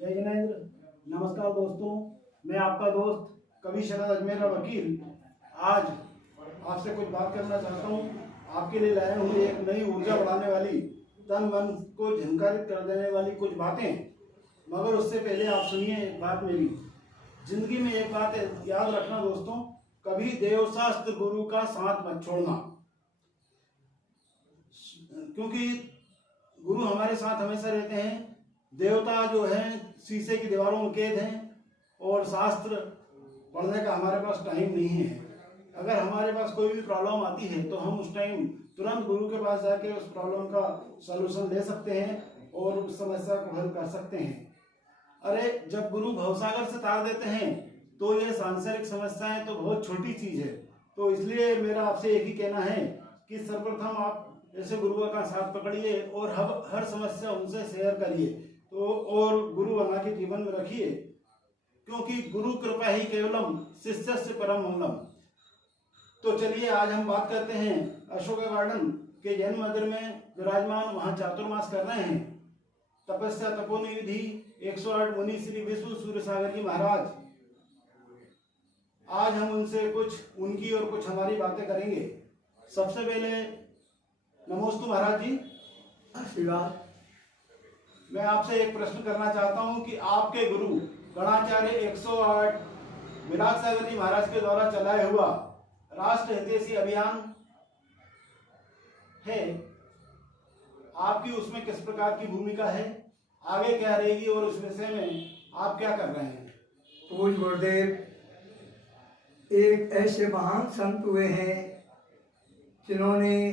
जय जिनेंद्र। नमस्कार दोस्तों, मैं आपका दोस्त कवि शरद अजमेरा वकील आज आपसे कुछ बात करना चाहता हूँ। आपके लिए लाए हुए एक नई ऊर्जा बढ़ाने वाली, तन मन को झंकारित कर देने वाली कुछ बातें। मगर उससे पहले आप सुनिए एक बात मेरी। जिंदगी में एक बात याद रखना दोस्तों, कभी देवशास्त्र गुरु का साथ मत छोड़ना, क्योंकि गुरु हमारे साथ हमेशा रहते हैं। देवता जो हैं शीशे की दीवारों में कैद हैं, और शास्त्र पढ़ने का हमारे पास टाइम नहीं है। अगर हमारे पास कोई भी प्रॉब्लम आती है तो हम उस टाइम तुरंत गुरु के पास जाके उस प्रॉब्लम का सलूशन ले सकते हैं और उस समस्या को हल कर सकते हैं। अरे जब गुरु भवसागर से तार देते हैं तो ये सांसारिक समस्याएं तो बहुत छोटी चीज है। तो इसलिए मेरा आपसे एक ही कहना है कि सर्वप्रथम आप ऐसे गुरुओं का साथ पकड़िए और हर समस्या उनसे शेयर करिए, तो और गुरु बना के जीवन में रखिए, क्योंकि गुरु कृपा ही केवलम शिष्यस्य परम मंगलम। तो चलिए आज हम बात करते हैं अशोका गार्डन के जैन मंदिर में विराजमान, वहां चातुर्मास कर रहे हैं तपस्या तपोनिधि 108 मुनि श्री विष्णु सूर्य सागर जी महाराज। आज हम उनसे कुछ उनकी और कुछ हमारी बातें करेंगे। सबसे पहले नमोस्तु महाराज जी। आशीर्वाद। मैं आपसे एक प्रश्न करना चाहता हूं कि आपके गुरु गणाचार्य 108 विराट सागर जी महाराज के द्वारा चलाया हुआ राष्ट्र हितैषी अभियान है, आपकी उसमें किस प्रकार की भूमिका है, आगे क्या रहेगी और उस विषय में आप क्या कर रहे हैं? पूज्य गुरुदेव एक ऐसे महान संत हुए हैं जिन्होंने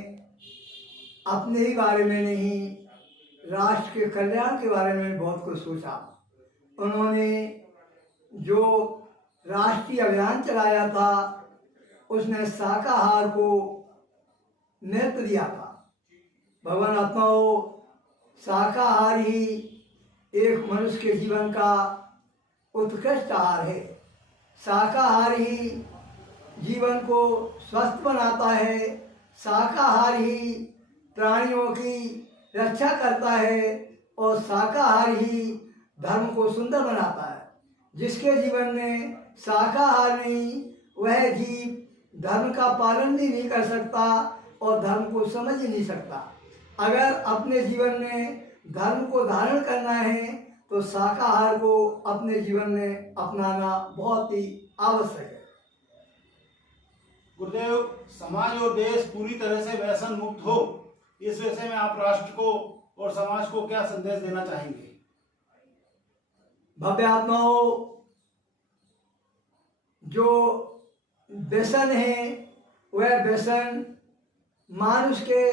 अपने ही बारे में नहीं, राष्ट्र के कल्याण के बारे में बहुत कुछ सोचा। उन्होंने जो राष्ट्रीय अभियान चलाया था उसने शाकाहार को महत्व दिया था। भगवान आत्माओं, शाकाहार ही एक मनुष्य के जीवन का उत्कृष्ट आहार है। शाकाहार ही जीवन को स्वस्थ बनाता है। शाकाहार ही प्राणियों की रक्षा करता है और शाकाहार ही धर्म को सुंदर बनाता है। जिसके जीवन में शाकाहार नहीं, वह जीव धर्म का पालन भी नहीं कर सकता और धर्म को समझ ही नहीं सकता। अगर अपने जीवन में धर्म को धारण करना है तो शाकाहार को अपने जीवन में अपनाना बहुत ही आवश्यक है। गुरुदेव, समाज और देश पूरी तरह से व्यसन मुक्त हो, इस विषय में आप राष्ट्र को और समाज को क्या संदेश देना चाहेंगे? भव्य आत्माओं, जो व्यसन है वह व्यसन मानुष के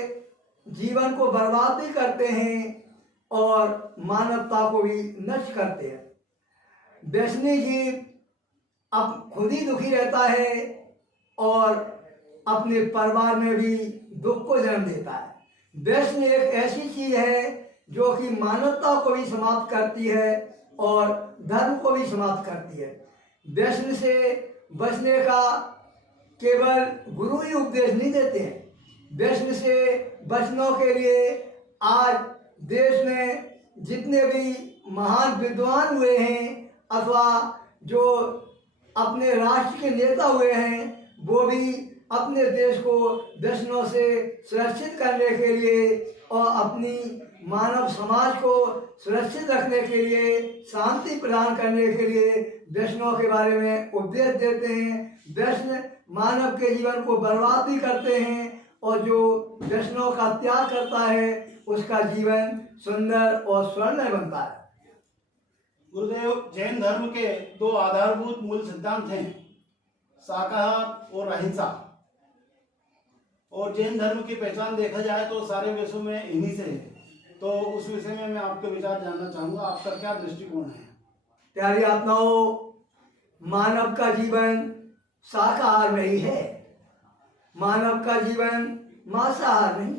जीवन को बर्बाद भी करते हैं और मानवता को भी नष्ट करते हैं। व्यसनी जीव अब खुद ही दुखी रहता है और अपने परिवार में भी दुख को जन्म देता है। व्यसन एक ऐसी चीज है जो कि मानवता को भी समाप्त करती है और धर्म को भी समाप्त करती है। व्यसन से बचने का केवल गुरु ही उपदेश नहीं देते हैं। व्यसन से बचने के लिए आज देश में जितने भी महान विद्वान हुए हैं अथवा जो अपने राष्ट्र के नेता हुए हैं, वो भी अपने देश को व्यसनों से सुरक्षित करने के लिए और अपनी मानव समाज को सुरक्षित रखने के लिए, शांति प्रदान करने के लिए व्यसनों के बारे में उपदेश देते हैं। व्यसन मानव के जीवन को बर्बाद भी करते हैं और जो व्यसनों का त्याग करता है उसका जीवन सुंदर और स्वर्णमय बनता है। गुरुदेव, जैन धर्म के दो आधारभूत मूल सिद्धांत हैं, शाकाहार और अहिंसा। और जैन धर्म की पहचान देखा जाए तो सारे विश्व में इन्हीं से है। तो उस विषय में मैं आपके विचार जानना चाहूंगा, आपका क्या दृष्टिकोण है? प्यारी आत्माओं, मानव का जीवन शाकाहार नहीं है, मानव का जीवन मांसाहार नहीं,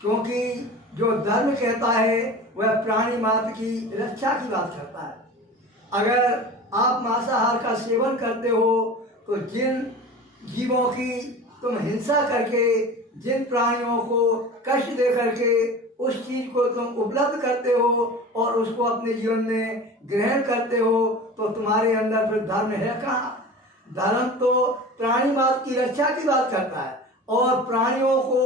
क्योंकि जो धर्म कहता है वह प्राणी मात्र की रक्षा की बात करता है। अगर आप मांसाहार का सेवन करते हो तो जिन जीवों की तुम हिंसा करके, जिन प्राणियों को कष्ट दे करके उस चीज को तुम उपलब्ध करते हो और उसको अपने जीवन में ग्रहण करते हो, तो तुम्हारे अंदर फिर धर्म है कहाँ? धर्म तो प्राणीवाद की रक्षा की बात करता है, और प्राणियों को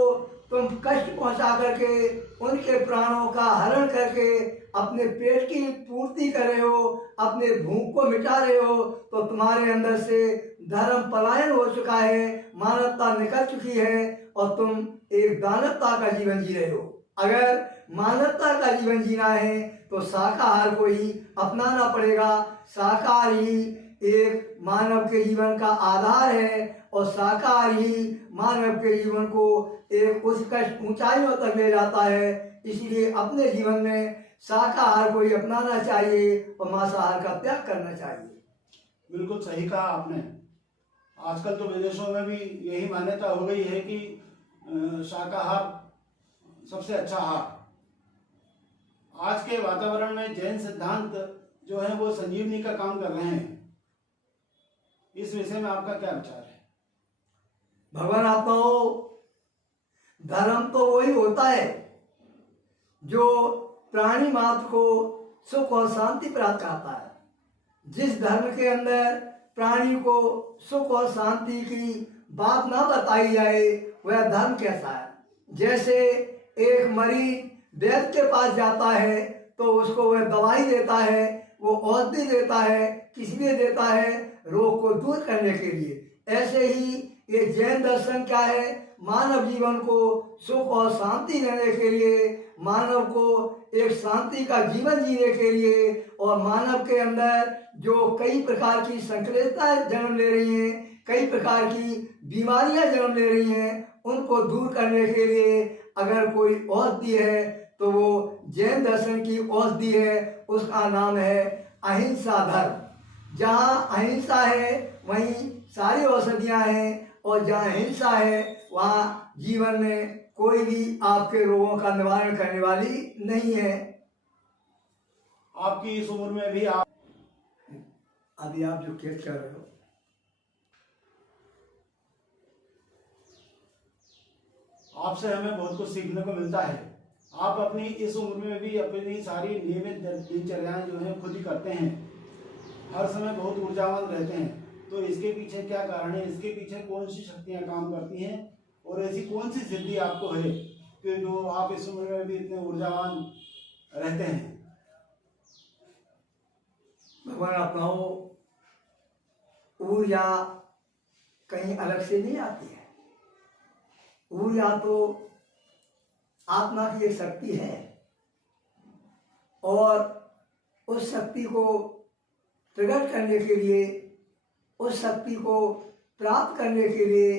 तुम कष्ट पहुंचा करके उनके प्राणों का हरण करके अपने पेट की पूर्ति कर रहे हो, अपने भूख को मिटा रहे हो, तो तुम्हारे अंदर से धर्म पलायन हो चुका है, मानवता निकल चुकी है और तुम एक दानवता का जीवन जी रहे हो। अगर मानवता का जीवन जीना है तो शाकाहार को ही अपनाना पड़ेगा। शाकाहार ही एक मानव के जीवन का आधार है और शाकाहार ही मानव के जीवन को एक उत्कृष्ट ऊंचाइयों तक ले जाता है। इसलिए अपने जीवन में शाकाहार को ही अपनाना चाहिए और मांसाहार का त्याग करना चाहिए। बिल्कुल सही कहा आपने। आजकल तो विदेशों में भी यही मान्यता हो गई है कि शाकाहार सबसे अच्छा आहार। आज के वातावरण में जैन सिद्धांत जो है वो संजीवनी का काम कर रहे हैं। इस विषय में आपका क्या विचार है? भगवान आत्माओं, धर्म तो वही होता है जो प्राणी मात्र को सुख और शांति प्राप्त कराता है। जिस धर्म के अंदर प्राणी को सुख और शांति की बात ना बताई जाए वह धर्म कैसा है? जैसे एक मरीज वैद्य के पास जाता है तो उसको वह दवाई देता है, वो औषधि देता है, किस लिए देता है? रोग को दूर करने के लिए। ऐसे ही ये जैन दर्शन क्या है? मानव जीवन को सुख और शांति देने के लिए, मानव को एक शांति का जीवन जीने के लिए, और मानव के अंदर जो कई प्रकार की संक्रांतियां जन्म ले रही हैं, कई प्रकार की बीमारियां जन्म ले रही हैं, उनको दूर करने के लिए अगर कोई औषधि है तो वो जैन दर्शन की औषधि है। उसका नाम है अहिंसा धर्म। जहाँ अहिंसा है वहीं सारी औषधियाँ हैं, और जहाँ हिंसा है वहाँ जीवन में कोई भी आपके रोगों का निवारण करने वाली नहीं है। आपकी इस उम्र में भी आप अभी आप जो केस कर रहे हो, आपसे हमें बहुत कुछ सीखने को मिलता है। आप अपनी इस उम्र में भी अपनी सारी नियमित दिनचर्याएं जो है खुद ही करते हैं, हर समय बहुत ऊर्जावान रहते हैं। तो इसके पीछे क्या कारण है? इसके पीछे कौन सी शक्तियां काम करती हैं और ऐसी कौन सी सिद्धि आपको है कि जो आप इस उम्र में भी इतने ऊर्जावान रहते हैं? भगवान अपनाओ, ऊर्जा कहीं अलग से नहीं आती है। ऊर्जा तो आत्मा की एक शक्ति है, और उस शक्ति को प्रकट करने के लिए, उस शक्ति को प्राप्त करने के लिए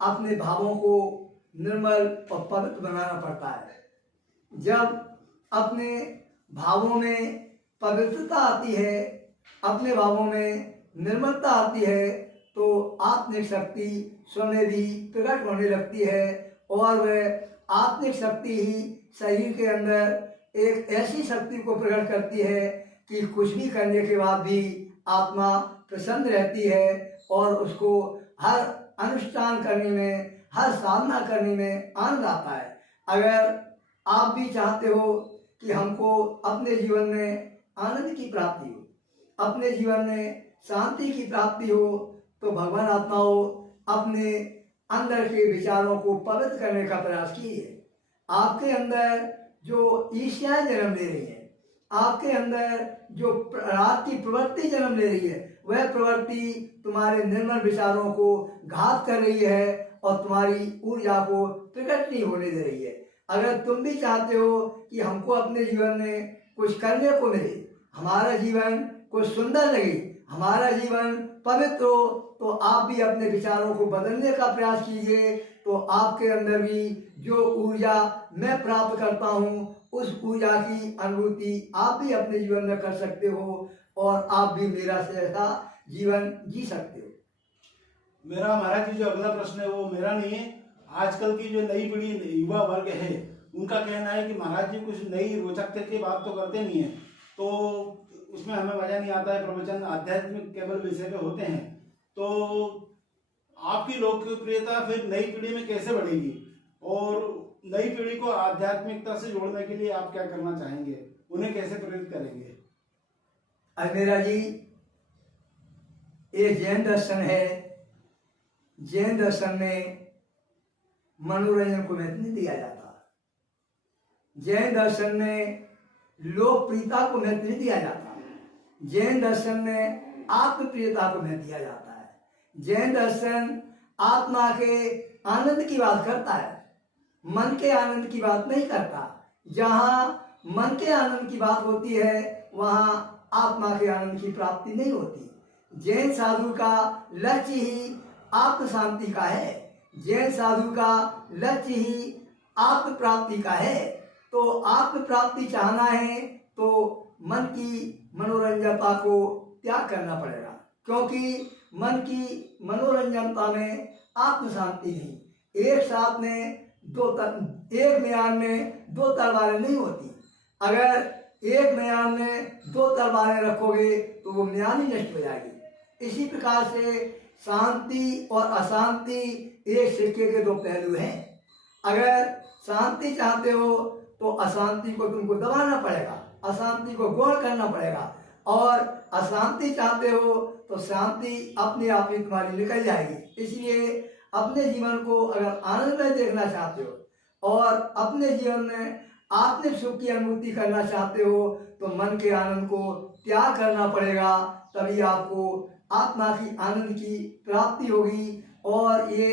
अपने भावों को निर्मल और पवित्र बनाना पड़ता है। जब अपने भावों में पवित्रता आती है, अपने भावों में निर्मलता आती है, तो आत्मिक शक्ति स्वयं भी प्रकट होने लगती है, और वह आत्मिक शक्ति ही शरीर के अंदर एक ऐसी शक्ति को प्रकट करती है कि कुछ भी करने के बाद भी आत्मा प्रसन्न रहती है, और उसको हर अनुष्ठान करने में, हर साधना करने में आनंद आता है। अगर आप भी चाहते हो कि हमको अपने जीवन में आनंद की प्राप्ति हो, अपने जीवन में शांति की प्राप्ति हो, तो भगवान आत्माओं अपने अंदर के विचारों को पवित्र करने का प्रयास कीजिए। आपके अंदर जो ईर्ष्याएं जन्म ले रही हैं, आपके अंदर जो रात की प्रवृत्ति जन्म ले रही है, वह प्रवृत्ति तुम्हारे निर्मल विचारों को घात कर रही है और तुम्हारी ऊर्जा को प्रकट नहीं होने दे रही है। अगर तुम भी चाहते हो कि हमको अपने जीवन में कुछ करने को मिले, हमारा जीवन कुछ सुंदर लगे, हमारा जीवन पवित्र हो, तो आप भी अपने विचारों को बदलने का प्रयास कीजिए। तो आपके अंदर भी जो ऊर्जा मैं प्राप्त करता हूँ, उस ऊर्जा की अनुभूति आप भी अपने जीवन में कर सकते हो, और आप भी मेरा से ऐसा जीवन जी सकते हो। मेरा महाराज जी जो अगला प्रश्न है वो मेरा नहीं है, आजकल की जो नई पीढ़ी युवा वर्ग है उनका कहना है कि महाराज जी कुछ नई रोचक की बात तो करते नहीं है, तो उसमें हमें मजा नहीं आता है, प्रवचन आध्यात्मिक केवल विषय पे होते हैं। तो आपकी लोकप्रियता फिर नई पीढ़ी में कैसे बढ़ेगी और नई पीढ़ी को आध्यात्मिकता से जोड़ने के लिए आप क्या करना चाहेंगे, उन्हें कैसे प्रेरित करेंगे? अजमेरा जी, ये जैन दर्शन है। जैन दर्शन में मनोरंजन को महत्व नहीं दिया जाता। जैन दर्शन में लोकप्रियता को महत्व नहीं दिया जाता। जैन दर्शन में आत्मप्रियता को महत्व दिया जाता है। जैन दर्शन आत्मा के आनंद की बात करता है, मन के आनंद की बात नहीं करता। जहाँ मन के आनंद की बात होती है वहाँ आत्मा के आनंद की प्राप्ति नहीं होती। जैन साधु का लक्ष्य ही आत्म शांति का है। जैन साधु का लक्ष्य ही आत्म प्राप्ति का है। तो आत्म प्राप्ति चाहना है तो मन की मनोरंजनता को त्याग करना पड़ेगा, क्योंकि मन की मनोरंजनता में आत्म शांति नहीं। एक साथ में एक म्यान में दो तलवारें नहीं होती। अगर एक म्यान में दो तलवारें रखोगे तो वो म्यान ही नष्ट हो जाएगी। इसी प्रकार से शांति और अशांति एक सिक्के के दो पहलू हैं। अगर शांति चाहते हो तो अशांति को तुमको दबाना पड़ेगा, अशांति को गौण करना पड़ेगा। और अशांति चाहते हो तो शांति अपने आप ही तुम्हारी निकल जाएगी। इसलिए अपने जीवन को अगर आनंद में देखना चाहते हो और अपने जीवन में आत्मिक सुख की अनुभूति करना चाहते हो तो मन के आनंद को त्याग करना पड़ेगा। तभी आपको आत्मा की आनंद की प्राप्ति होगी। और ये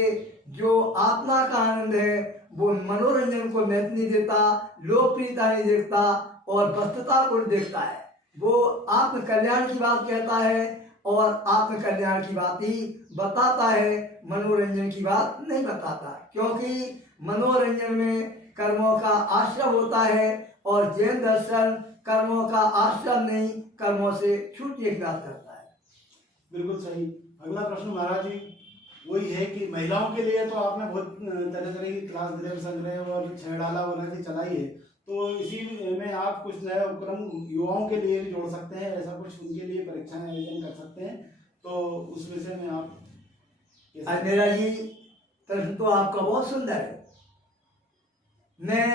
जो आत्मा का आनंद है वो मनोरंजन को महत्व नहीं देता, लोकप्रियता नहीं देखता और वस्तुता को देखता है। वो आत्म कल्याण की बात कहता है और आत्म कल्याण की बात ही बताता है, मनोरंजन की बात नहीं बताता। क्योंकि मनोरंजन में कर्मों का आश्रम होता है और जैन दर्शन कर्मों का आश्रम नहीं, कर्मों से छूटने की बात करता है। बिल्कुल सही। अगला प्रश्न महाराज जी वही है कि महिलाओं के लिए तो आपने बहुत तरह तरह की क्लास द्रव्य संग्रह और छेड़ाला वगैरह की चलाई है, तो इसी में आप कुछ नए उपक्रम युवाओं के लिए भी जोड़ सकते हैं, ऐसा कुछ उनके लिए परीक्षाएं आयोजन कर सकते हैं, तो उस विषय में आप? मेरा जी प्रश्न तो आपका बहुत सुंदर है। मैं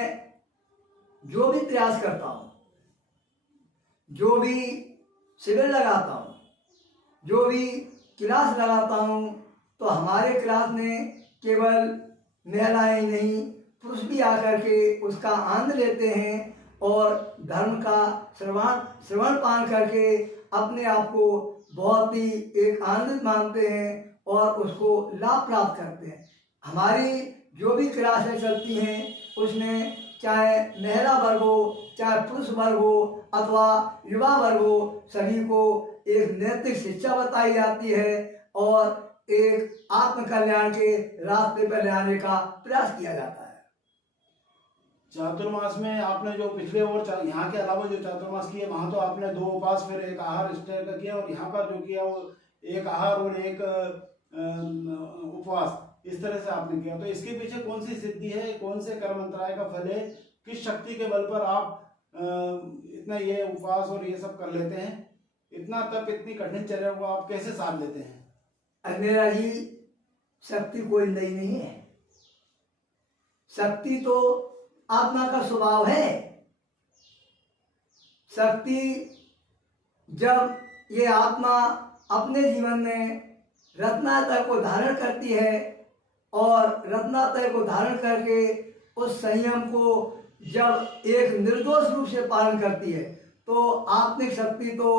जो भी प्रयास करता हूँ, जो भी शिविर लगाता हूँ, जो भी क्लास लगाता हूँ, तो हमारे क्लास में केवल महिलाएं नहीं पुरुष भी आकर के उसका आनंद लेते हैं और धर्म का श्रवण पान करके अपने आप को बहुत ही एक आनंदित मानते हैं और उसको लाभ प्राप्त करते हैं। हमारी जो भी क्लासें चलती हैं उसमें चाहे महिला वर्ग हो, चाहे पुरुष वर्ग हो अथवा युवा वर्ग हो, सभी को एक नैतिक शिक्षा बताई जाती है और एक आत्म कल्याण के रास्ते पर ले आने का प्रयास किया जाता है। चातुर्मास में आपने जो पिछले और यहाँ के अलावा जो चातुर्मास किए वहाँ तो आपने 2 उपवास फिर एक आहार इस तरह का किया, और यहाँ पर जो किया वो एक आहार और एक उपवास इस तरह से आपने किया। तो इसके पीछे कौन सी सिद्धि है, कौन से कर्म मंत्रालय का फल है, किस शक्ति के बल पर आप इतना ये उपवास और ये सब कर लेते हैं, इतना तप इतनी कठिन चर्या को आप कैसे साध लेते हैं? मेरा जी शक्ति कोई नई नहीं है। शक्ति तो आत्मा का स्वभाव है। शक्ति जब ये आत्मा अपने जीवन में रत्नात्रय को धारण करती है और रत्नात्रय को धारण करके उस संयम को जब एक निर्दोष रूप से पालन करती है तो आत्मिक शक्ति तो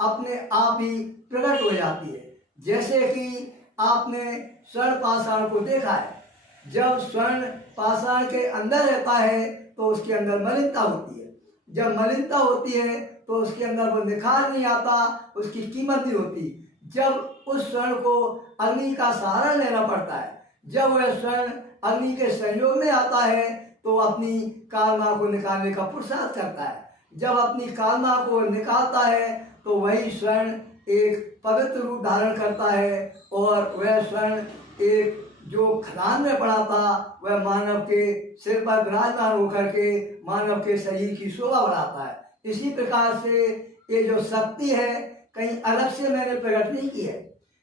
अपने आप ही प्रकट हो जाती है। जैसे कि आपने स्वर्ण पाषाण को देखा है, जब स्वर्ण पाषाण के अंदर रहता है तो उसके अंदर मलिनता होती है। जब मलिनता होती है तो उसके अंदर वो निखार नहीं आता, उसकी कीमत नहीं होती। जब उस स्वर्ण को अग्नि का सहारा लेना पड़ता है, जब वह स्वर्ण अग्नि के संयोग में आता है तो अपनी कामना को निकालने का पुरुषार्थ करता है। जब अपनी कामना को निकालता है तो वही स्वर्ण एक पवित्र रूप धारण करता है और वह स्वर्ण एक जो खदान में पड़ा था वह मानव के सिर पर विराजमान होकर के मानव के शरीर की शोभा बढ़ाता है। इसी प्रकार से ये जो शक्ति है कहीं अलग से मैंने प्रकट नहीं की है।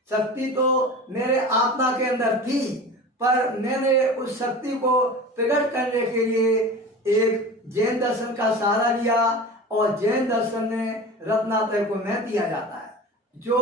शक्ति तो मेरे आत्मा के अंदर थी पर मैंने उस शक्ति को प्रकट करने के लिए एक जैन दर्शन का सहारा लिया और जैन दर्शन में रत्नात्रय को महत्व दिया जाता है। जो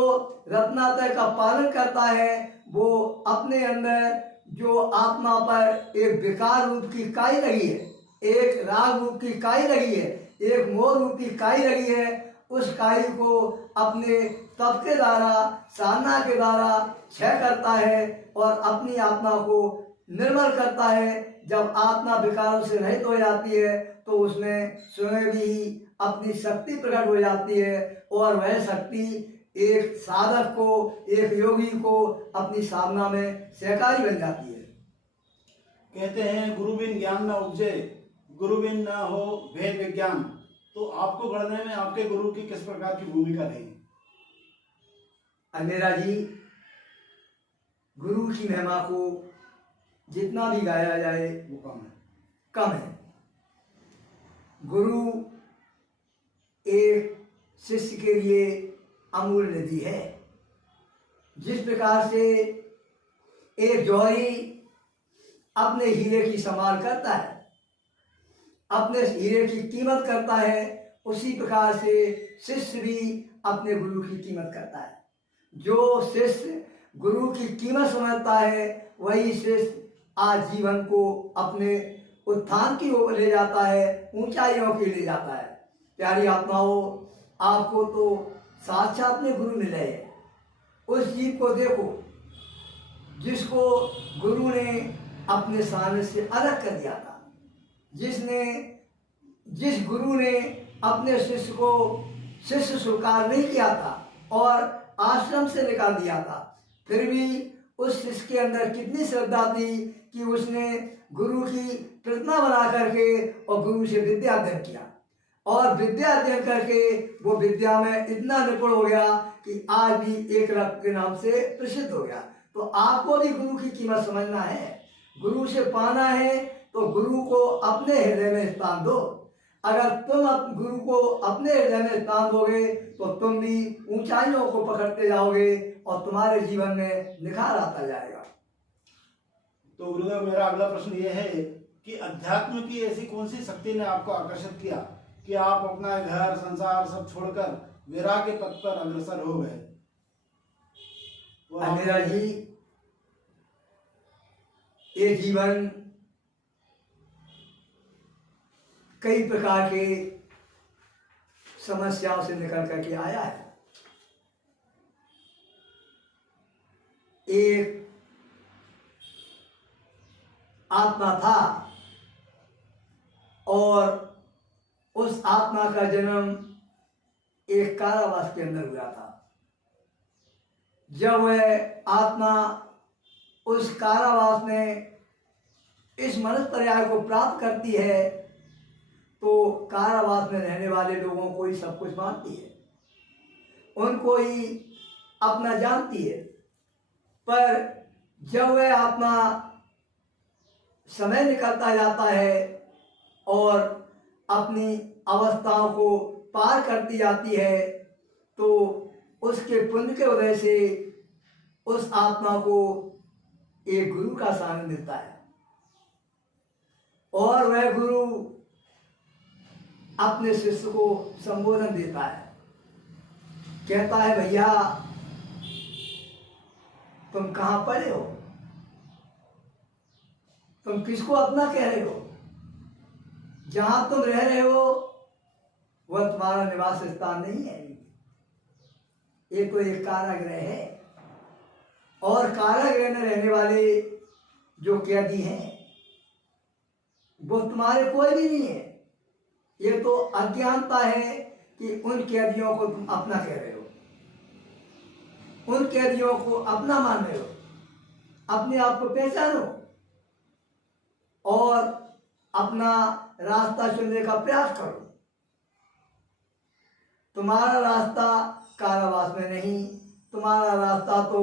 रत्नात्रय का पालन करता है वो अपने अंदर जो आत्मा पर एक विकार रूप की काई लगी है, एक राग रूप की काई लगी है, एक मोह रूप की काई लगी है, उस काई को अपने तप के द्वारा, साधना के द्वारा क्षय करता है और अपनी आत्मा को निर्मल करता है। जब आत्मा विकारों से रहित हो जाती है तो उसमें स्वयं भी अपनी शक्ति प्रकट हो जाती है और वह शक्ति एक साधक को, एक योगी को अपनी साधना में सहकारी बन जाती है। कहते हैं गुरु बिन ज्ञान न उपजे, गुरु बिन न हो भेद विज्ञान। तो आपको गढ़ने में आपके गुरु की किस प्रकार की भूमिका रही? अंधेरा जी, गुरु की महिमा को जितना भी गाया जाए वो कम है। गुरु एक शिष्य के लिए अमूल्य निधि है। जिस प्रकार से एक जौहरी अपने हीरे की संभाल करता है, अपने हीरे की कीमत करता है, उसी प्रकार से शिष्य भी अपने गुरु की कीमत करता है। जो शिष्य गुरु की कीमत समझता है वही शिष्य आज जीवन को अपने उत्थान की ओर ले जाता है, ऊंचाइयों की ले जाता है। प्यारी आत्माओं, आपको तो साक्षात में गुरु मिले हैं। उस जीव को देखो जिसको गुरु ने अपने सामने से अलग कर दिया था, जिस गुरु ने अपने शिष्य को शिष्य स्वीकार नहीं किया था और आश्रम से निकाल दिया था, फिर भी उस शिष्य के अंदर कितनी श्रद्धा थी कि उसने गुरु की प्रतिमा बना करके और गुरु से विद्या अध्ययन किया और विद्या अध्ययन करके वो विद्या में इतना निपुण हो गया कि आज भी एक रक्त के नाम से प्रसिद्ध हो गया। तो आपको भी गुरु की कीमत समझना है, गुरु से पाना है तो गुरु को अपने हृदय में स्थान दो। अगर तुम गुरु को अपने हृदय में स्थान दोगे तो तुम भी ऊंचाइयों को पकड़ते जाओगे और तुम्हारे जीवन में निखार आता जाएगा। तो गुरुदेव, मेरा अगला प्रश्न ये है कि अध्यात्म की ऐसी कौन सी शक्ति ने आपको आकर्षित किया कि आप अपना घर संसार सब छोड़कर वैराग्य पथ पर अग्रसर हो गए? अंधेरा जी, ये जीवन कई प्रकार के समस्याओं से निकल करके आया है। एक आत्मा था और उस आत्मा का जन्म एक कारावास के अंदर हुआ था। जब वह आत्मा उस कारावास में इस मनुष्य पर्याय को प्राप्त करती है तो कारावास में रहने वाले लोगों को ही सब कुछ मानती है, उनको ही अपना जानती है। पर जब वह आत्मा समय निकलता जाता है और अपनी अवस्थाओं को पार करती जाती है तो उसके पुण्य के वजह से उस आत्मा को एक गुरु का सानिध्य मिलता है और वह गुरु अपने शिष्य को संबोधन देता है, कहता है, भैया तुम कहाँ पड़े हो, तुम किसको अपना कह रहे हो, जहां तुम रह रहे हो वह तुम्हारा निवास स्थान नहीं है, ये तो एक कारागृह है और कारागृह में रहने वाले जो कैदी हैं वो तुम्हारे कोई भी नहीं है। ये तो अज्ञानता है कि उन कैदियों को तुम अपना कह रहे हो, उन कैदियों को अपना मान रहे हो। अपने आप को पहचानो और अपना रास्ता चुनने का प्रयास करो। तुम्हारा रास्ता कारावास में नहीं, तुम्हारा रास्ता तो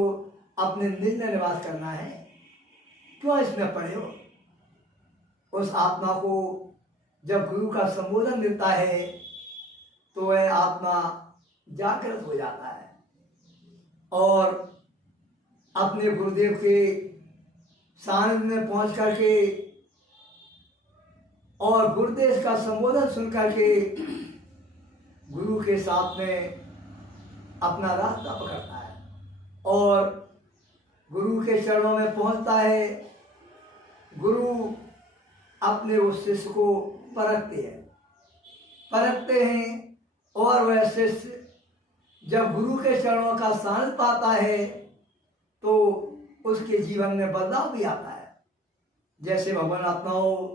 अपने निज में निवास करना है। क्यों इसमें पड़े हो? उस आत्मा को जब गुरु का संबोधन मिलता है तो वह आत्मा जागृत हो जाता है और अपने गुरुदेव के सानिध्य में पहुंच करके और गुरुदेव का संबोधन सुन करके गुरु के साथ में अपना रास्ता पकड़ता है और गुरु के चरणों में पहुंचता है। गुरु अपने उस शिष्य को परखते हैं और वह शिष्य जब गुरु के चरणों का सानिध्य पाता है तो उसके जीवन में बदलाव भी आता है। जैसे भगवान आत्माओं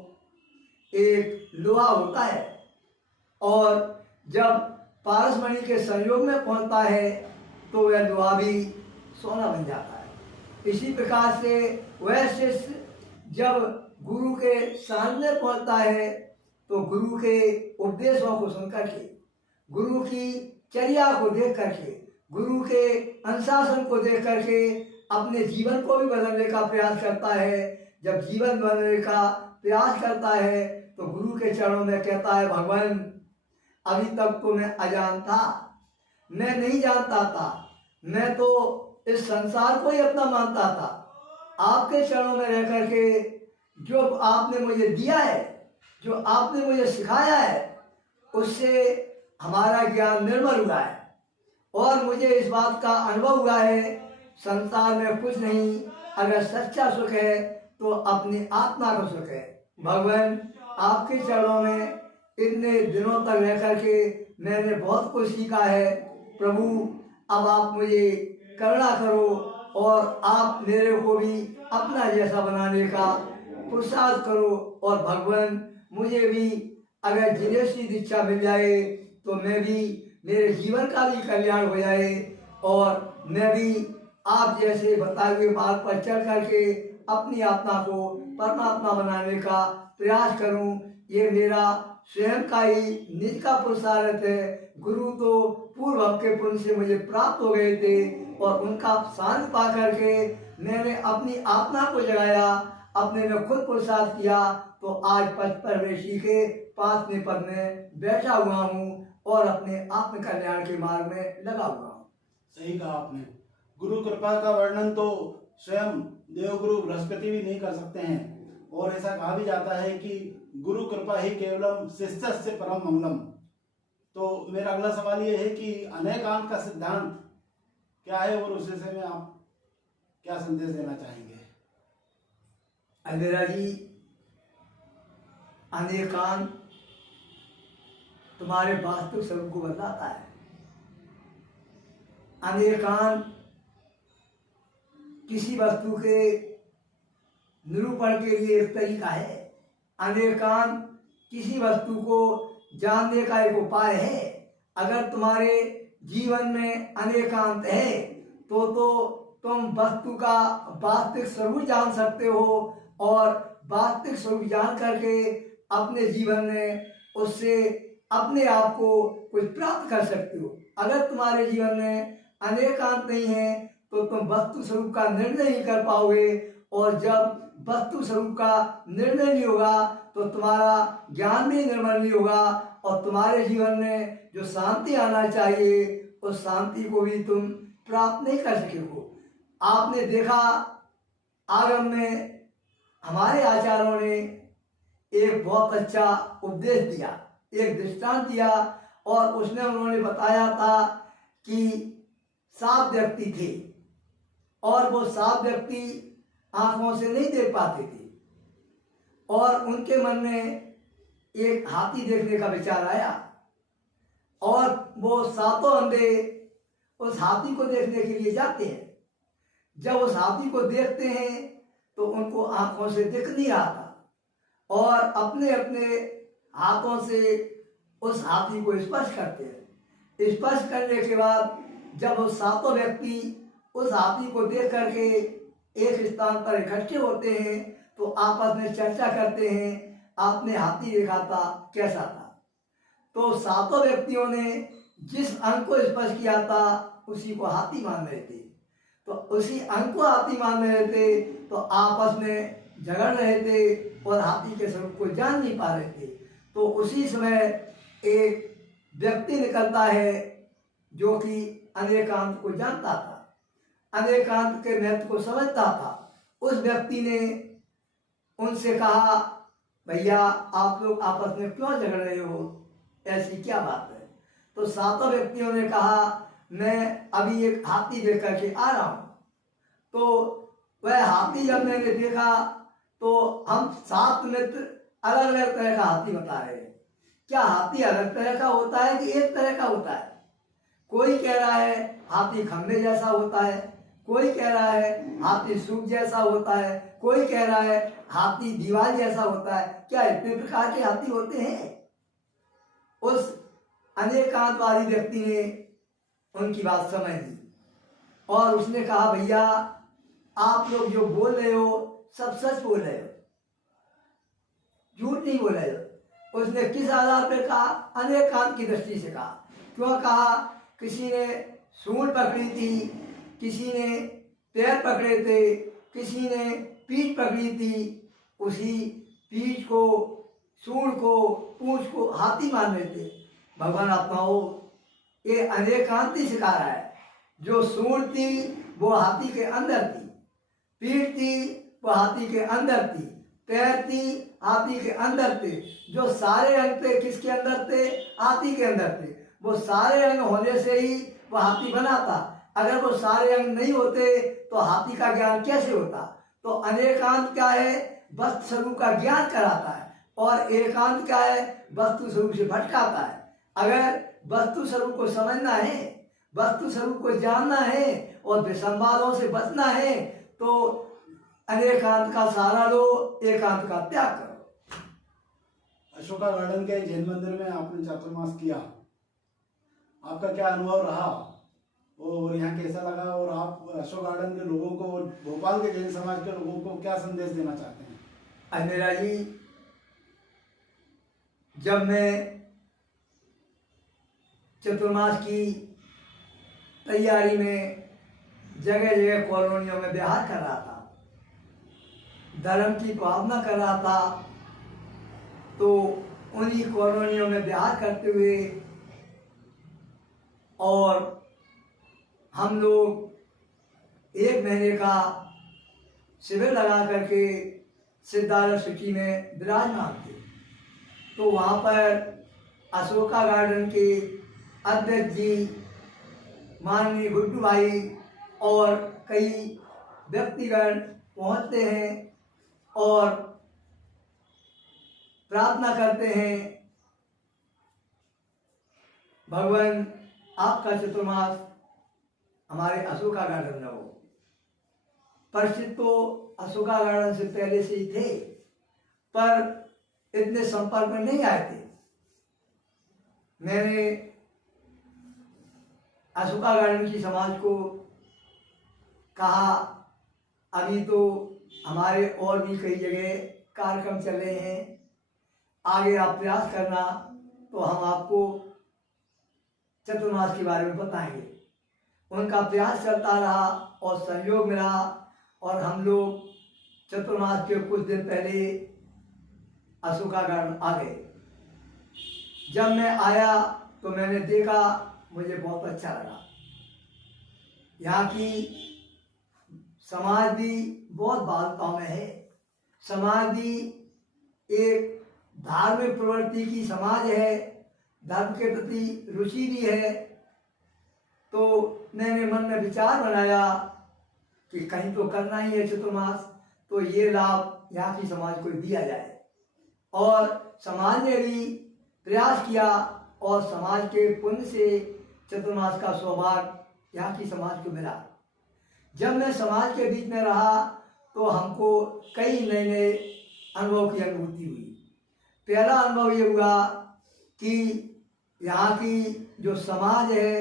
एक लोहा होता है और जब पारसमणि के संयोग में पहुंचता है तो वह लोहा भी सोना बन जाता है। इसी प्रकार से वह शिष्य जब गुरु के सामने पहुंचता है तो गुरु के उपदेशों को सुन करके, गुरु की चर्या को देख करके, गुरु के अनुशासन को देख करके अपने जीवन को भी बदलने का प्रयास करता है। जब जीवन बदलने का प्रयास करता है तो गुरु के चरणों में कहता है, भगवान अभी तक तो मैं अजान था, मैं नहीं जानता था, मैं तो इस संसार को ही अपना मानता था। आपके चरणों में रह करके जो आपने मुझे दिया है, जो आपने मुझे सिखाया है, उससे हमारा ज्ञान निर्मल हुआ है और मुझे इस बात का अनुभव हुआ है संसार में कुछ नहीं, अगर सच्चा सुख है तो अपनी आत्मा का सुख है। भगवान आपके चरणों में इतने दिनों तक रह करके मैंने बहुत कुछ सीखा है। प्रभु अब आप मुझे करुणा करो और आप मेरे को भी अपना जैसा बनाने का पुरुषार्थ करो और भगवान मुझे भी अगर जिनेश की दीक्षा मिल जाए तो मैं भी, मेरे जीवन का भी कल्याण हो जाए और मैं भी आप जैसे बताए हुए मार्ग पर चल करके अपनी आत्मा को परमात्मा बनाने का प्रयास करूं। ये मेरा स्वयं का ही निज का पुरुषार्थ है। गुरु तो पूर्व के पुण्य से मुझे प्राप्त हो गए थे और उनका साथ पा करके मैंने अपनी आत्मा को जगाया, अपने में खुद पुरुषार्थ किया तो आज परवेशी के 5वें पद में बैठा हुआ हूँ और अपने आत्म कल्याण के मार्ग में लगा हुआ हूँ। सही कहा आपने। गुरु कृपा का वर्णन तो स्वयं देवगुरु बृहस्पति भी नहीं कर सकते हैं और ऐसा कहा भी जाता है कि गुरु कृपा ही केवलम शिष्यस्य परम मंगलम। तो मेरा अगला सवाल ये है कि अनेकांत का सिद्धांत क्या है और उस विषय में आप क्या संदेश देना चाहेंगे? अंधेरा जी, अनेकांत तुम्हारे वास्तविक स्वरूप को बताता है। अनेकांत किसी वस्तु के निरूपण के लिए एक तरीका है। अनेकांत किसी वस्तु को जानने का एक उपाय है। अगर तुम्हारे जीवन में अनेकांत है तो तुम वस्तु का वास्तविक स्वरूप जान सकते हो और वास्तविक स्वरूप जान करके अपने जीवन में उससे अपने आप को कुछ प्राप्त कर सकते हो। अगर तुम्हारे जीवन में अनेकांत नहीं है तो तुम वस्तु स्वरूप का निर्णय नहीं कर पाओगे और जब वस्तु स्वरूप का निर्णय नहीं होगा तो तुम्हारा ज्ञान भी निर्मल नहीं होगा और तुम्हारे जीवन में जो शांति आना चाहिए उस शांति को भी तुम प्राप्त नहीं कर सके हो। आपने देखा आगम में हमारे आचार्यों ने एक बहुत अच्छा उपदेश दिया, एक दृष्टांत दिया और उसमें उन्होंने बताया था कि 7 व्यक्ति थे और वो 7 व्यक्ति आंखों से नहीं देख पाते थे और उनके मन में एक हाथी देखने का विचार आया और वो 7 अंधे उस हाथी को देखने के लिए जाते हैं। जब उस हाथी को देखते हैं तो उनको आंखों से दिख नहीं आता और अपने अपने हाथों से उस हाथी को स्पर्श करते हैं। स्पर्श करने के बाद जब वो 7 व्यक्ति उस हाथी को देख करके एक स्थान पर इकट्ठे होते हैं तो आपस में चर्चा करते हैं, आपने हाथी देखा था, कैसा था? तो 7 व्यक्तियों ने जिस अंग को स्पर्श किया था उसी को हाथी मान रहे थे। तो उसी अंग को हाथी मान रहे थे तो आपस में झगड़ रहे थे और हाथी के स्वरूप को जान नहीं पा रहे थे। तो उसी समय एक व्यक्ति निकलता है जो कि अनेकांत को जानता था, अनेकांत के महत्व को समझता था। उस व्यक्ति ने उनसे कहा, भैया आप लोग आपस में क्यों झगड़ रहे हो, ऐसी क्या बात है? तो सातों व्यक्तियों ने कहा, मैं अभी एक हाथी देख करके आ रहा हूँ। तो वह हाथी जब मैंने देखा तो हम 7 मित्र अलग अलग तरह का हाथी बता रहे हैं। क्या हाथी अलग तरह का होता है कि एक तरह का होता है? कोई कह रहा है हाथी खंबे जैसा होता है, कोई कह रहा है हाथी सूप जैसा होता है, कोई कह रहा है हाथी दीवार जैसा होता है। क्या इतने प्रकार के हाथी होते हैं? उस अनेकांतवादी व्यक्ति ने उनकी बात समझ ली और उसने कहा, भैया आप लोग जो बोल रहे हो सब सच बोल रहे हो, झूठ नहीं बोल रहे हो। उसने किस आधार पर कहा? अनेकांत की दृष्टि से कहा। क्यों कहा? किसी ने सूंड पकड़ी थी, किसी ने पैर पकड़े थे, किसी ने पीठ पकड़ी थी, उसी पीठ को, सूंड को, पूंछ को हाथी मान रहे थे। भगवान आत्माओं, ये अनेकांती सिखा रहा है। जो सूंड थी वो हाथी के अंदर थी, पीठ थी वो हाथी के अंदर थी, पैर थी हाथी के अंदर थे। जो सारे अंग थे किसके अंदर थे? हाथी के अंदर थे। वो सारे अंग होने से ही वो हाथी बना था। अगर वो सारे अंग नहीं होते तो हाथी का ज्ञान कैसे होता? तो अनेकांत क्या है? वस्तु स्वरूप का ज्ञान कराता है, और एकांत क्या है? वस्तु स्वरूप से भटकाता है। अगर वस्तु स्वरूप को समझना है, वस्तु स्वरूप को जानना है और विसंवादों से बचना है तो अनेकांत का सहारा लो, एकांत का त्याग करो। अशोका गार्डन के जैन मंदिर में आपने चातुर्मास किया, आपका क्या अनुभव रहा और यहाँ कैसा लगा? और आप अशोक गार्डन के लोगों को, भोपाल के जैन समाज के लोगों को क्या संदेश देना चाहते हैं? अंधेरा जी, जब मैं चतुर्मास की तैयारी में जगह जगह कॉलोनियों में विहार कर रहा था, धर्म की भावना कर रहा था, तो उन्हीं कॉलोनियों में विहार करते हुए और हम लोग 1 महीने का शिविर लगा करके सिद्धार्थ सिटी में विराजमान थे। तो वहाँ पर अशोका गार्डन के अध्यक्ष जी माननीय गुड्डू भाई और कई व्यक्तिगण पहुँचते हैं और प्रार्थना करते हैं, भगवान आपका चतुर्मास हमारे अशोका गार्डन में हो। परिचित तो अशोका गार्डन से पहले से ही थे, पर इतने संपर्क में नहीं आए थे। मैंने अशोका गार्डन की समाज को कहा, अभी तो हमारे और भी कई जगह कार्यक्रम चल रहे हैं, आगे आप प्रयास करना तो हम आपको चतुर्मास के बारे में बताएंगे। उनका प्रयास चलता रहा और सहयोग मिला और हम लोग चतुर्मास के कुछ दिन पहले अशोका गार्डन आ गए। जब मैं आया तो मैंने देखा, मुझे बहुत अच्छा लगा। यहाँ की समाज भी बहुत बालताओं में है। समाज भी एक धार्मिक प्रवृत्ति की समाज है, धर्म के प्रति रुचि भी है। तो मैंने मन में विचार बनाया कि कहीं तो करना ही है चतुर्मास, तो ये लाभ यहाँ की समाज को दिया जाए। और समाज ने भी प्रयास किया और समाज के पुण्य से चतुर्मास का सौभाग्य यहाँ की समाज को मिला। जब मैं समाज के बीच में रहा तो हमको कई नए नए अनुभव की अनुभूति हुई। पहला अनुभव ये हुआ कि यहाँ की जो समाज है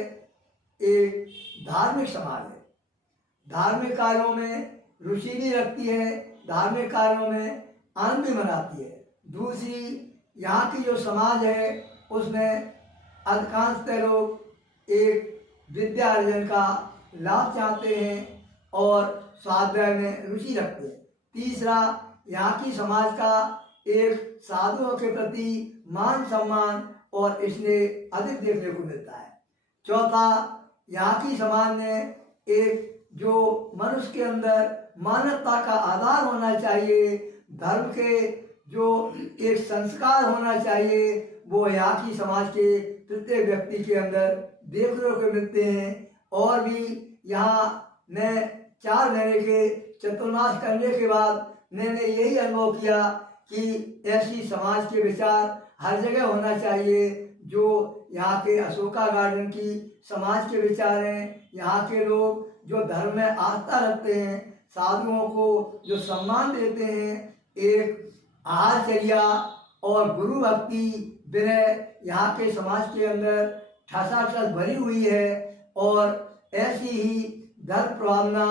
एक धार्मिक समाज है, धार्मिक कार्यों में रुचि भी रखती है, धार्मिक कार्यों में आनंद भी मनाती है। दूसरी, यहाँ की जो समाज है उसमें अधिकांशतः लोग एक विद्या अर्जन का लाभ चाहते हैं और स्वाध्याय में रुचि रखते हैं। तीसरा, यहाँ की समाज का एक साधुओं के प्रति मान सम्मान और स्नेह अधिक देखने को मिलता है। चौथा, यहाँ की समाज ने एक जो मनुष्य के अंदर मानवता का आधार होना चाहिए, धर्म के जो एक संस्कार होना चाहिए, वो यहाँ की समाज के प्रत्येक व्यक्ति के अंदर देखने को मिलते हैं। और भी यहाँ मैं 4 महीने के चतुर्मास करने के बाद मैंने यही अनुभव किया कि ऐसी समाज के विचार हर जगह होना चाहिए। जो यहाँ के अशोका गार्डन की समाज के विचार हैं, यहाँ के लोग जो धर्म में आस्था रखते हैं, साधुओं को जो सम्मान देते हैं, एक आहारचर्या और गुरु भक्ति विनय यहाँ के समाज के अंदर ठसाठस भरी हुई है। और ऐसी ही धर्म प्रभावना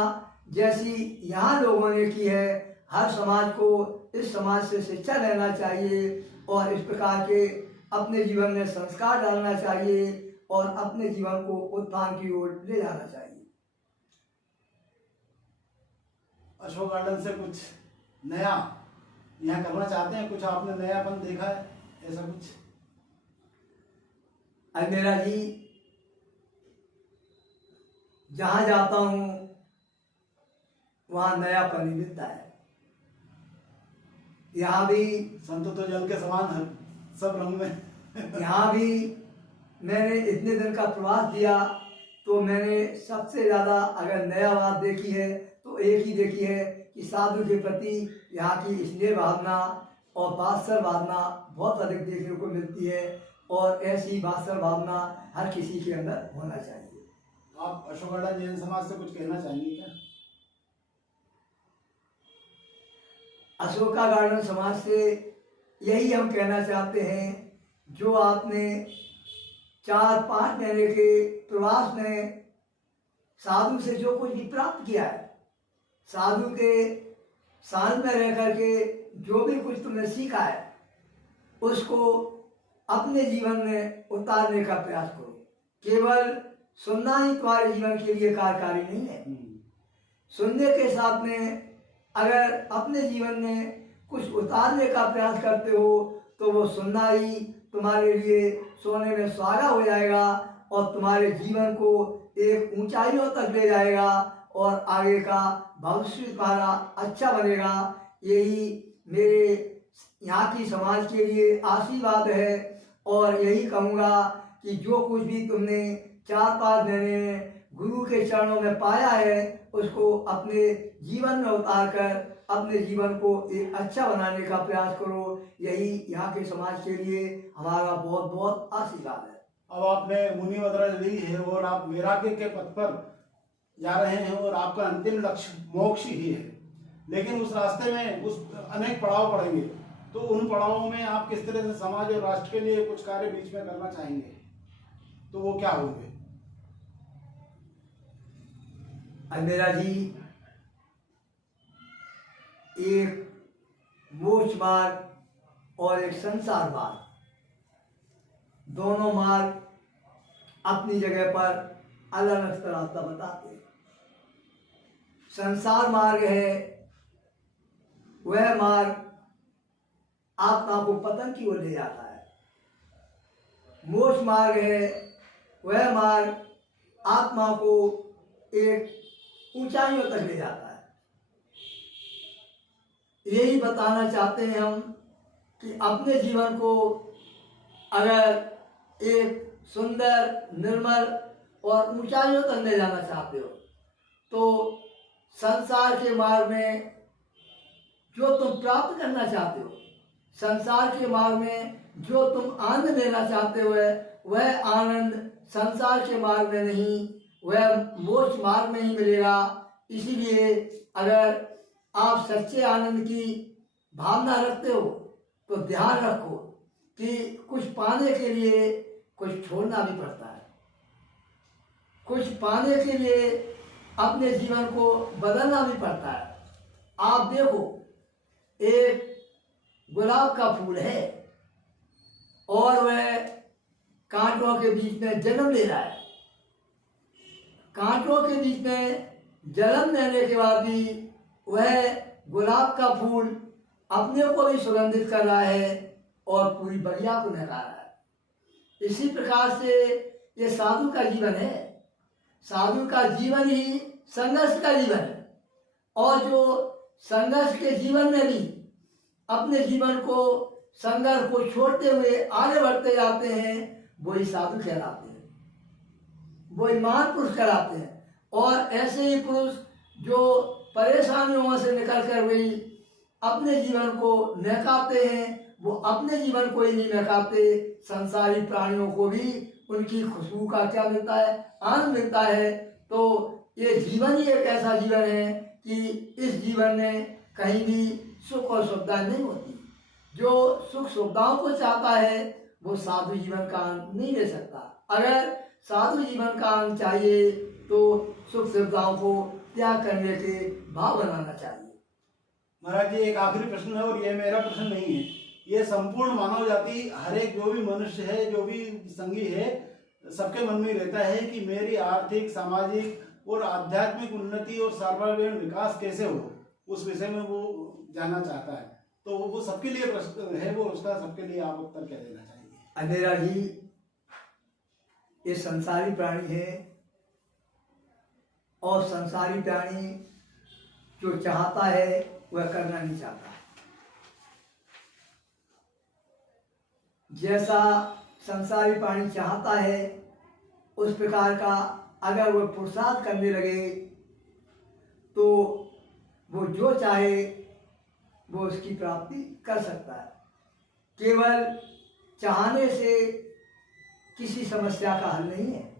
जैसी यहाँ लोगों ने की है, हर समाज को इस समाज से शिक्षा लेना चाहिए और इस प्रकार के अपने जीवन में संस्कार डालना चाहिए और अपने जीवन को उत्थान की ओर ले जाना चाहिए। अशोक गार्डन से कुछ नया यहाँ करना चाहते हैं? कुछ आपने नयापन देखा है ऐसा कुछ? मेरा जी, जहाँ जाता हूँ वहाँ नयापन ही मिलता है। यहाँ भी संत तो जल के समान है, सब रंग में। यहाँ भी मैंने इतने दिन का प्रवास दिया तो मैंने सबसे ज़्यादा अगर नया बात देखी है तो एक ही देखी है कि साधु के प्रति यहाँ की स्नेह भावना और वात्सल भावना बहुत अधिक देखने को मिलती है। और ऐसी वात्सल भावना हर किसी के अंदर होना चाहिए। आप अशोक गार्डन जैन समाज से कुछ कहना चाहेंगे क्या? अशोका गार्डन समाज से यही हम कहना चाहते हैं, जो आपने 4-5 महीने के प्रवास में साधु से जो कुछ भी प्राप्त किया है, साधु के साथ में रह करके जो भी कुछ तुमने सीखा है, उसको अपने जीवन में उतारने का प्रयास करो। केवल सुनना ही तुम्हारे जीवन के लिए कार्यकारी नहीं है। सुनने के साथ में अगर अपने जीवन में कुछ उतारने का प्रयास करते हो तो वो सुनना ही तुम्हारे लिए सोने में सुहागा हो जाएगा और तुम्हारे जीवन को एक ऊंचाइयों तक ले जाएगा और आगे का भविष्य तुम्हारा अच्छा बनेगा। यही मेरे यहाँ की समाज के लिए आशीर्वाद है। और यही कहूँगा कि जो कुछ भी तुमने 4-5 महीने में गुरु के चरणों में पाया है, उसको अपने जीवन में उतार कर अपने जीवन को एक अच्छा बनाने का प्रयास करो। यही यहाँ के समाज के लिए हमारा बहुत बहुत आशीर्वाद है। अब आपने मुनि मुद्रा ली है और आप वैराग्य के पथ पर जा रहे हैं और आपका अंतिम लक्ष्य मोक्ष ही है, लेकिन उस रास्ते में उस अनेक पड़ाव पड़ेंगे, तो उन पड़ावों में आप किस तरह से समाज और राष्ट्र के लिए कुछ कार्य बीच में करना चाहेंगे, तो वो क्या होंगे? मेरा जी, एक मोक्ष मार्ग और एक संसार मार्ग, दोनों मार्ग अपनी जगह पर अलग अलग रास्ता बताते हैं। संसार मार्ग है वह मार्ग आत्मा को पतन की ओर ले जाता है। मोक्ष मार्ग है वह मार्ग आत्मा को एक ऊंचाइयों तक ले जाता है। यही बताना चाहते हैं हम कि अपने जीवन को अगर एक सुंदर, निर्मल और ऊंचाइयों तक ले जाना चाहते हो तो संसार के मार्ग में जो तुम प्राप्त करना चाहते हो, संसार के मार्ग में जो तुम आनंद लेना चाहते हो, वह आनंद संसार के मार्ग में नहीं, वह मोक्ष मार्ग में ही मिलेगा। इसीलिए अगर आप सच्चे आनंद की भावना रखते हो तो ध्यान रखो कि कुछ पाने के लिए कुछ छोड़ना भी पड़ता है। कुछ पाने के लिए अपने जीवन को बदलना भी पड़ता है। आप देखो, एक गुलाब का फूल है और वह कांटों के बीच में जन्म ले रहा है। कांटों के बीच में जन्म लेने के बाद भी वह गुलाब का फूल अपने को भी सुगंधित कर रहा है और पूरी बगिया को नहला रहा है। इसी प्रकार से ये साधु का जीवन है। साधु का जीवन ही संघर्ष का जीवन है, और जो संघर्ष के जीवन में भी अपने जीवन को संघर्ष को छोड़ते हुए आगे बढ़ते जाते हैं, वही साधु कहलाते हैं, वही महान पुरुष कहलाते हैं। और ऐसे ही पुरुष जो परेशानियों से निकल कर भी अपने जीवन को महकाते हैं, वो अपने जीवन को ही नहीं महकाते, संसारी प्राणियों को भी उनकी खुशबू का क्या मिलता है, आनंद मिलता है। तो ये जीवन ही एक ऐसा जीवन है कि इस जीवन में कहीं भी सुख और सुविधाएं नहीं होती। जो सुख सुविधाओं को चाहता है वो साधु जीवन का आनंद नहीं ले सकता। अगर साधु जीवन का आनंद चाहिए तो सुख सुविधाओं को त्याग करने के भाव बनाना चाहिए। महाराज जी, एक आखिरी प्रश्न है, और ये मेरा प्रश्न नहीं है, ये संपूर्ण मानव जाति, हर एक जो भी मनुष्य है, जो भी संगी है, सबके मन में रहता है कि मेरी आर्थिक, सामाजिक और आध्यात्मिक उन्नति और सर्वांगीण विकास कैसे हो, उस विषय में वो जानना चाहता है। तो वो सबके लिए प्रश्न है, वो उसका सबके लिए आप उत्तर क्या देना चाहिए? अंधेरा ही ये संसारी प्राणी है, और संसारी प्राणी जो चाहता है वह करना नहीं चाहता। जैसा संसारी प्राणी चाहता है उस प्रकार का अगर वह पुरुषार्थ करने लगे तो वो जो चाहे वो उसकी प्राप्ति कर सकता है। केवल चाहने से किसी समस्या का हल नहीं है।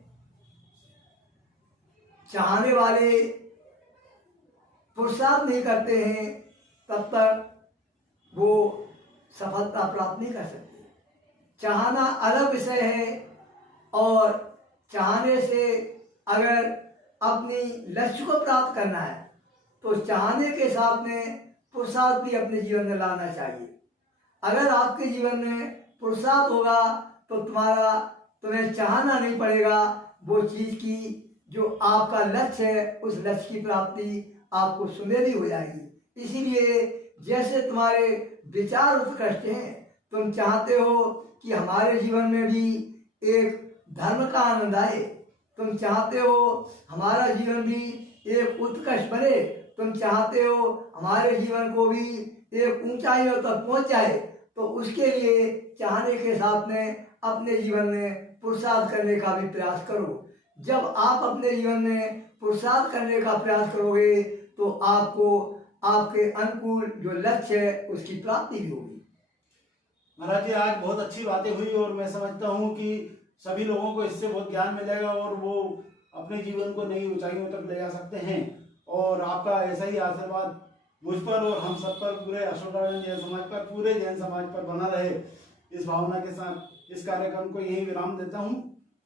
चाहने वाले पुरुषार्थ नहीं करते हैं तब तक वो सफलता प्राप्त नहीं कर सकते। चाहना अलग विषय है, और चाहने से अगर अपनी लक्ष्य को प्राप्त करना है तो चाहने के साथ में पुरुषार्थ भी अपने जीवन में लाना चाहिए। अगर आपके जीवन में पुरुषार्थ होगा तो तुम्हें चाहना नहीं पड़ेगा वो चीज़ की जो आपका लक्ष्य है, उस लक्ष्य की प्राप्ति आपको सुमेधी हो जाएगी। इसीलिए जैसे तुम्हारे विचार उत्कृष्ट हैं, तुम चाहते हो कि हमारे जीवन में भी एक धर्म का आनंद आए, तुम चाहते हो हमारा जीवन भी एक उत्कर्ष बने, तुम चाहते हो हमारे जीवन को भी एक ऊंचाइयों तक पहुंच जाए, तो उसके लिए चाहने के साथ में अपने जीवन में पुरुषार्थ करने का भी प्रयास करो। जब आप अपने जीवन में पुरुषार्थ करने का प्रयास करोगे तो आपको आपके अनुकूल जो लक्ष्य है उसकी प्राप्ति भी होगी। महाराज जी, आज बहुत अच्छी बातें हुई, और मैं समझता हूँ कि सभी लोगों को इससे बहुत ज्ञान मिलेगा और वो अपने जीवन को नई ऊंचाइयों तक ले जा सकते हैं। और आपका ऐसा ही आशीर्वाद मुझ पर और हम सब पर, पूरे अशोकानंद जैन समाज पर, पूरे जैन समाज पर बना रहे, इस भावना के साथ इस कार्यक्रम को यही विराम देता हूँ।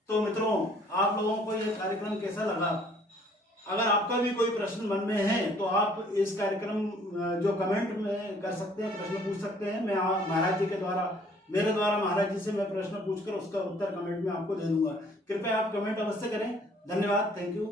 तो मित्रों, आप लोगों को यह कार्यक्रम कैसा लगा? अगर आपका भी कोई प्रश्न मन में है तो आप इस कार्यक्रम जो कमेंट में कर सकते हैं, प्रश्न पूछ सकते हैं। मैं महाराज जी के द्वारा, मेरे द्वारा महाराज जी से मैं प्रश्न पूछकर उसका उत्तर कमेंट में आपको दे दूंगा। कृपया आप कमेंट अवश्य करें। धन्यवाद। Thank you.